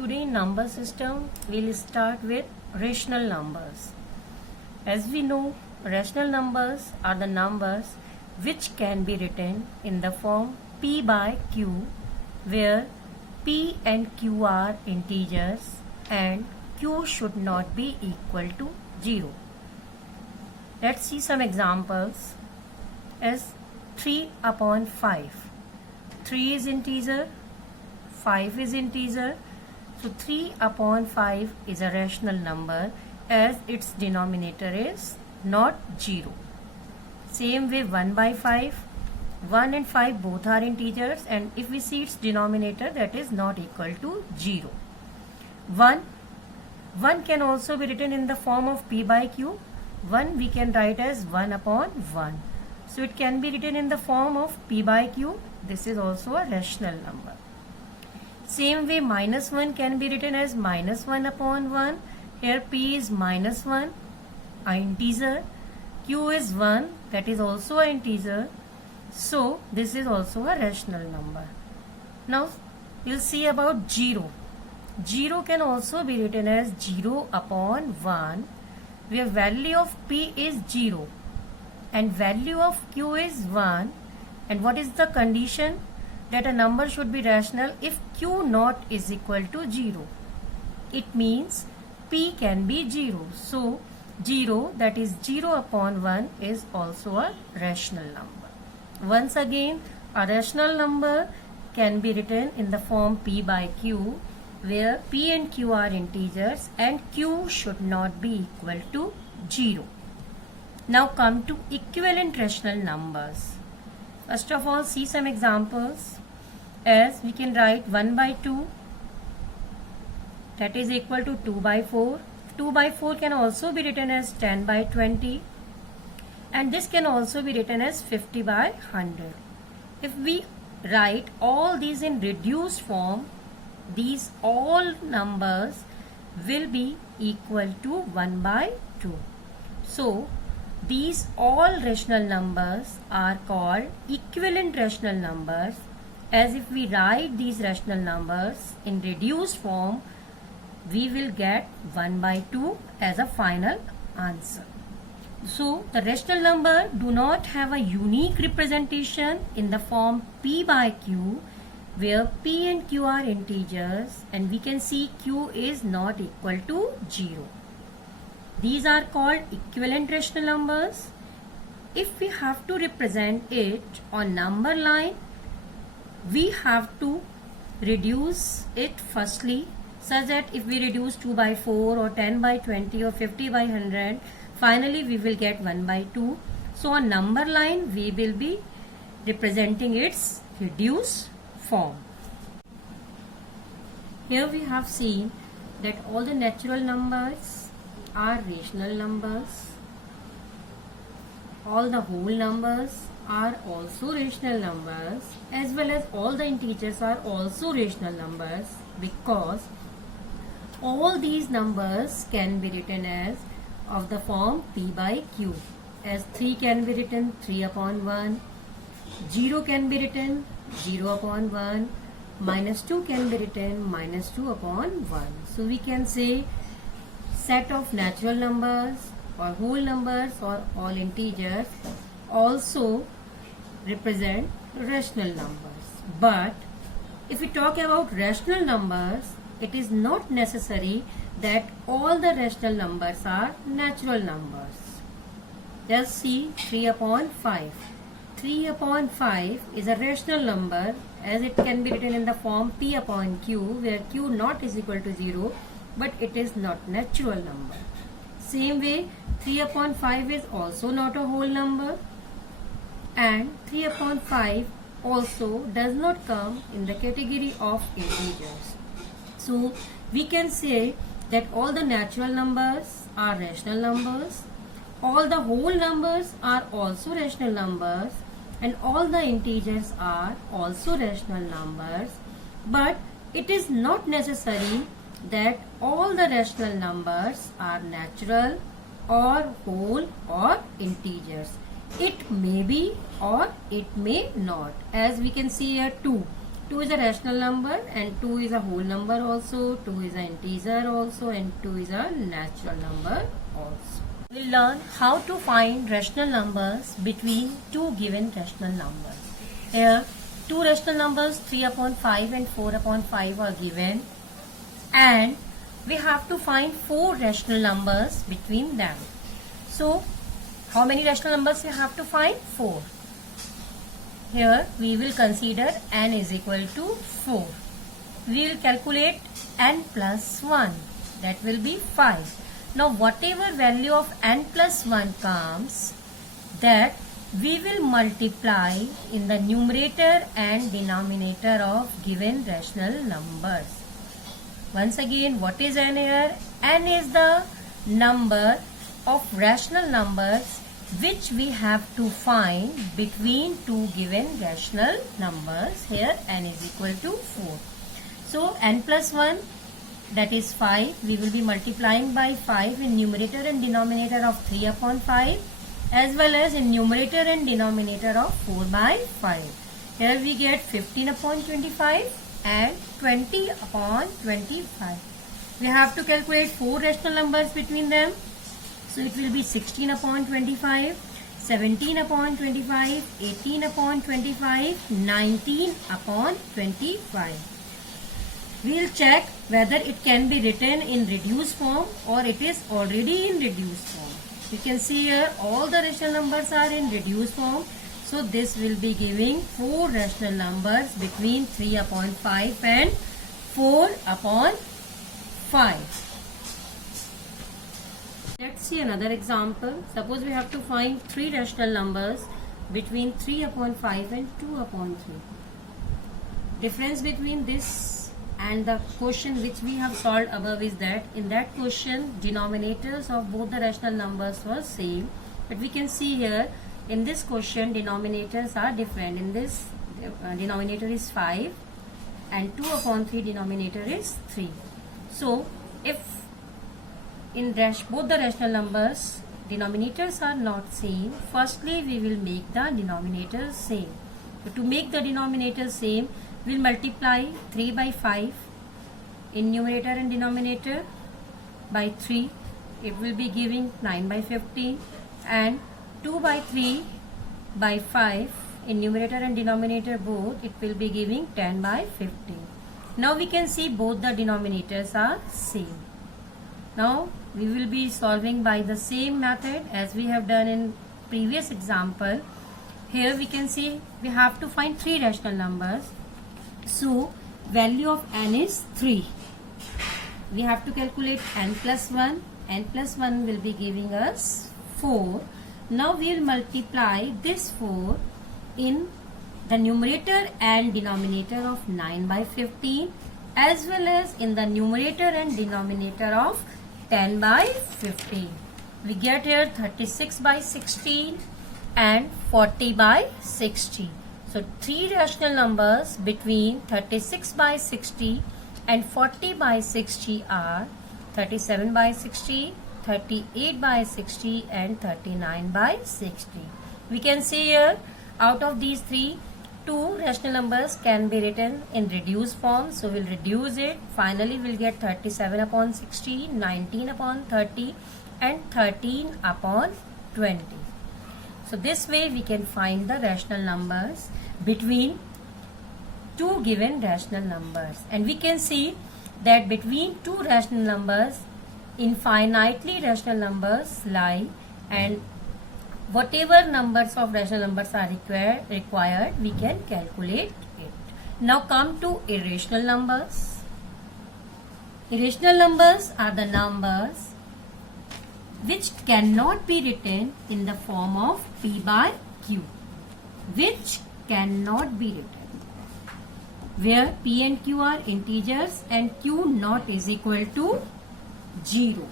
Today in number system we'll start with rational numbers. As we know, rational numbers are the numbers which can be written in the form p by q, where p and q are integers and q should not be equal to 0. Let's see some examples. As 3 upon 5. 3 is integer, 5 is integer. So 3 upon 5 is a rational number as its denominator is not 0. Same way 1 by 5. 1 and 5 both are integers, and if we see its denominator, that is not equal to 0. 1 can also be written in the form of p by q. 1 we can write as 1 upon 1. So it can be written in the form of p by q. This is also a rational number. Same way minus 1 can be written as minus 1 upon 1. Here p is minus 1, an integer. Q is 1, that is also an integer. So this is also a rational number. Now we'll see about 0. 0 can also be written as 0 upon 1, where value of p is 0 and value of q is 1. And what is the condition? That a number should be rational if q naught is equal to 0. It means p can be 0. So 0, that is 0 upon 1, is also a rational number. Once again, a rational number can be written in the form p by q, where p and q are integers and q should not be equal to 0. Now come to equivalent rational numbers. First of all, see some examples. As we can write 1 by 2, that is equal to 2 by 4. 2 by 4 can also be written as 10 by 20, and this can also be written as 50 by 100. If we write all these in reduced form, these all numbers will be equal to 1 by 2. So these all rational numbers are called equivalent rational numbers, as if we write these rational numbers in reduced form, we will get 1 by 2 as a final answer. So the rational number do not have a unique representation in the form p by q, where p and q are integers and we can see q is not equal to 0. These are called equivalent rational numbers. If we have to represent it on number line, we have to reduce it firstly, such that if we reduce 2 by 4 or 10 by 20 or 50 by 100, finally we will get 1 by 2. So on number line we will be representing its reduced form. Here we have seen that all the natural numbers are rational numbers. All the whole numbers are also rational numbers, as well as all the integers are also rational numbers, because all these numbers can be written as of the form p by q. As 3 can be written 3 upon 1, 0 can be written 0 upon 1, minus 2 can be written minus 2 upon 1. So we can say set of natural numbers or whole numbers or all integers also represent rational numbers. But if we talk about rational numbers, it is not necessary that all the rational numbers are natural numbers. Just see 3 upon 5. 3 upon 5 is a rational number, as it can be written in the form p upon q, where q naught is equal to 0, but it is not natural number. Same way 3 upon 5 is also not a whole number, and 3 upon 5 also does not come in the category of integers. So we can say that all the natural numbers are rational numbers, all the whole numbers are also rational numbers, and all the integers are also rational numbers. But it is not necessary that all the rational numbers are natural or whole or integers. It may be or it may not. As we can see here 2. 2 is a rational number and 2 is a whole number also, 2 is an integer also, and 2 is a natural number also. We'll learn how to find rational numbers between two given rational numbers. Here, two rational numbers 3 upon 5 and 4 upon 5 are given, and we have to find four rational numbers between them. So, how many rational numbers we have to find? 4. Here we will consider n is equal to 4. We will calculate n plus 1. That will be 5. Now whatever value of n plus 1 comes, that we will multiply in the numerator and denominator of given rational numbers. Once again, what is n here? N is the number of rational numbers which we have to find between two given rational numbers. Here n is equal to 4. So n plus 1, that is 5. We will be multiplying by 5 in numerator and denominator of 3 upon 5, as well as in numerator and denominator of 4 by 5. Here we get 15 upon 25 and 20 upon 25. We have to calculate four rational numbers between them. So it will be 16 upon 25, 17 upon 25, 18 upon 25, 19 upon 25. We will check whether it can be written in reduced form or it is already in reduced form. You can see here all the rational numbers are in reduced form. So this will be giving four rational numbers between 3 upon 5 and 4 upon 5. Let's see another example. Suppose we have to find three rational numbers between 3 upon 5 and 2 upon 3. Difference between this and the question which we have solved above is that in that question denominators of both the rational numbers were same, but we can see here in this question denominators are different. In this denominator is 5 and 2 upon 3 denominator is 3. So if in both the rational numbers denominators are not same, firstly we will make the denominators same. So to make the denominators same, we will multiply 3 by 5 in numerator and denominator by 3. It will be giving 9 by 15, and 2 by 3 by 5 in numerator and denominator both, it will be giving 10 by 15. Now we can see both the denominators are same. Now we will be solving by the same method as we have done in previous example. Here we can see we have to find three rational numbers. So value of n is 3. We have to calculate n plus 1. N plus 1 will be giving us 4. Now we will multiply this 4 in the numerator and denominator of 9 by 15, as well as in the numerator and denominator of 10 by 15. We get here 36 by 16 and 40 by 60. So three rational numbers between 36 by 60 and 40 by 60 are 37 by 60, 38 by 60 and 39 by 60. We can see here out of these three, two rational numbers can be written in reduced form. So we'll reduce it. Finally we'll get 37 upon 60, 19 upon 30 and 13 upon 20. So this way we can find the rational numbers between two given rational numbers. And we can see that between two rational numbers, infinitely rational numbers lie, and whatever numbers of rational numbers are required, we can calculate it. Now come to irrational numbers. Irrational numbers are the numbers which cannot be written in the form of p by q. Which cannot be written, where p and q are integers and q not is equal to 0.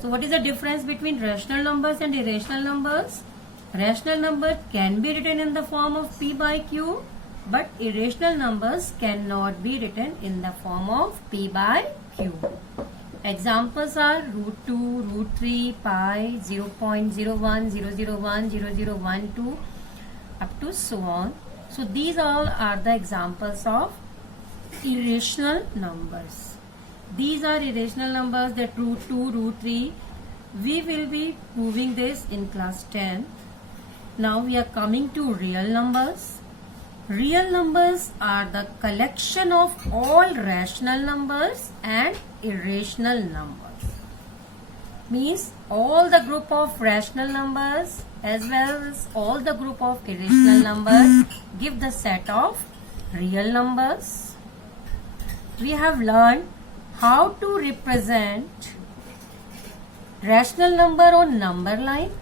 So what is the difference between rational numbers and irrational numbers? Rational numbers can be written in the form of p by q, but irrational numbers cannot be written in the form of p by q. Examples are root 2, root 3, pi, 0.01, 001, 0012 up to so on. So these all are the examples of irrational numbers. These are irrational numbers, that root 2, root 3. We will be proving this in class 10. Now we are coming to real numbers. Real numbers are the collection of all rational numbers and irrational numbers. Means all the group of rational numbers as well as all the group of irrational numbers give the set of real numbers. We have learned how to represent rational number on number line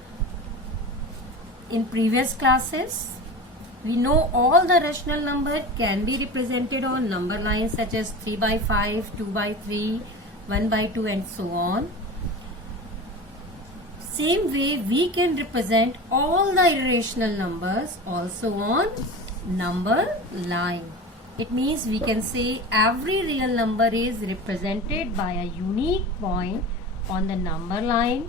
in previous classes. We know all the rational number can be represented on number lines such as 3 by 5, 2 by 3, 1 by 2 and so on. Same way we can represent all the irrational numbers also on number line. It means we can say every real number is represented by a unique point on the number line.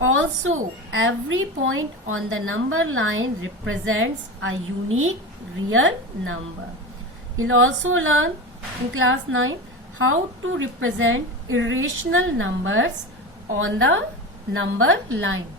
Also, every point on the number line represents a unique real number. We'll also learn in class 9 how to represent irrational numbers on the number line.